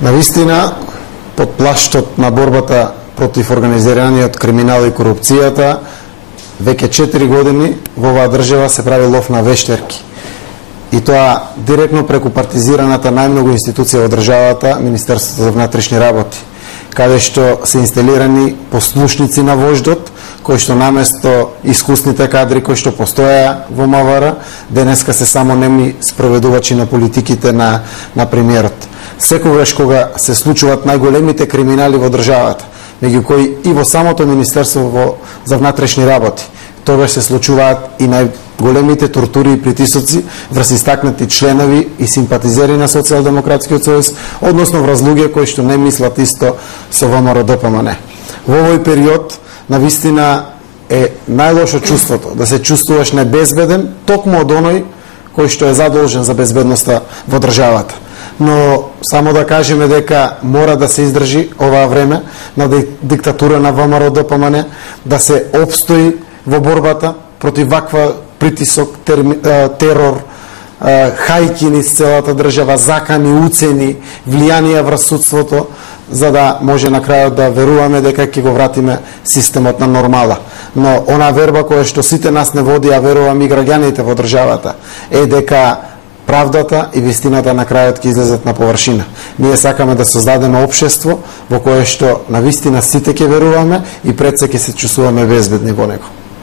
Навистина, под плаштот на борбата против организираниот криминал и корупцијата, веќе 4 години во оваа држава се прави лов на вештерки. И тоа директно преку партизираната најмногу институција во државата, Министерството за внатрешни работи, каде што се инсталирани послушници на вождот, кои што наместо искусните кадри кои што постоја во МВР, денеска се само неми спроведувачи на политиките на премиерот. Секогаш кога се случуваат најголемите криминали во државата, меѓу кои и во самото Министерство за внатрешни работи, тогаш се случуваат и најголемите тортури и притисоци врз истакнати членови и симпатизери на Социјалдемократскиот сојуз, односно врз луѓе кои што не мислат исто со ВМРО-ДПМН. Во овој период навистина е најлошо чувството да се чувствуваш небезбеден токму од оној кој што е задолжен за безбедноста во државата. Но само да кажеме дека мора да се издржи оваа време на диктатура на ВМРО-ДПМН, да се опстои во борбата против ваква притисок, терор, хајки низ целата држава, закани, уцени, влијанија врз судството, за да може на крајот да веруваме дека ќе го вратиме системот на нормала. Но она верба која што сите нас не води, а верувам и граѓаните во државата, е дека правдата и вистината на крајот ќе излезат на површина. Ние сакаме да создадеме општество во кое што на вистина сите ќе веруваме и пред се ќе се чувствуваме безбедни во него.